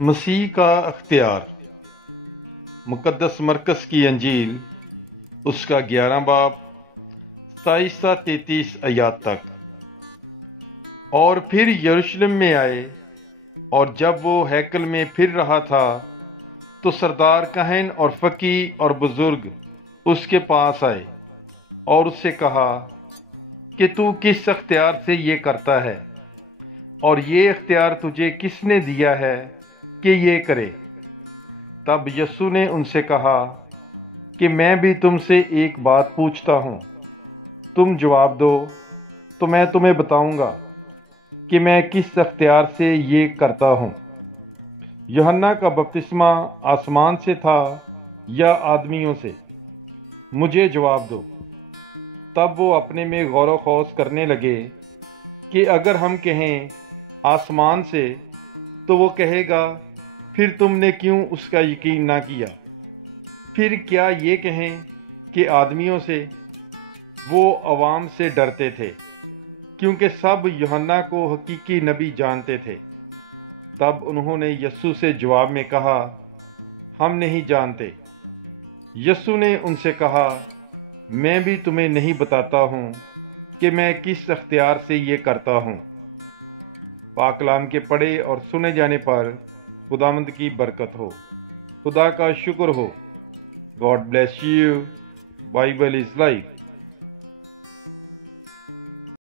مسیح کا اختیار۔ مقدس مرکز کی انجیل، اس کا 11 باب 27 سے 33 آیات تک۔ اور پھر یروشلم میں آئے، اور جب وہ ہیکل میں پھر رہا تھا تو سردار کہن اور فقیہ اور بزرگ اس کے پاس آئے اور اس سے کہا کہ تو کس اختیار سے یہ کرتا ہے، اور یہ اختیار تجھے کس نے دیا ہے کہ یہ کرے؟ تب یسوع نے ان سے کہا کہ میں بھی تم سے ایک بات پوچھتا ہوں، تم جواب دو تو میں تمہیں بتاؤں گا کہ میں کس اختیار سے یہ کرتا ہوں۔ یوحنا کا بپتسمہ آسمان سے تھا یا آدمیوں سے؟ مجھے جواب دو۔ تب وہ اپنے میں غور و خوض کرنے لگے کہ اگر ہم کہیں آسمان سے تو وہ کہے گا پھر تم نے کیوں اس کا یقین نہ کیا؟ پھر کیا یہ کہیں کہ آدمیوں سے؟ وہ عوام سے ڈرتے تھے کیونکہ سب یوحنا کو حقیقی نبی جانتے تھے۔ تب انہوں نے یسوع سے جواب میں کہا، ہم نہیں جانتے۔ یسوع نے ان سے کہا، میں بھی تمہیں نہیں بتاتا ہوں کہ میں کس اختیار سے یہ کرتا ہوں۔ پاک کلام کے پڑھے اور سنے جانے پر خداوند کی برکت ہو، خدا کا شکر ہو۔ God bless you. Bible is life.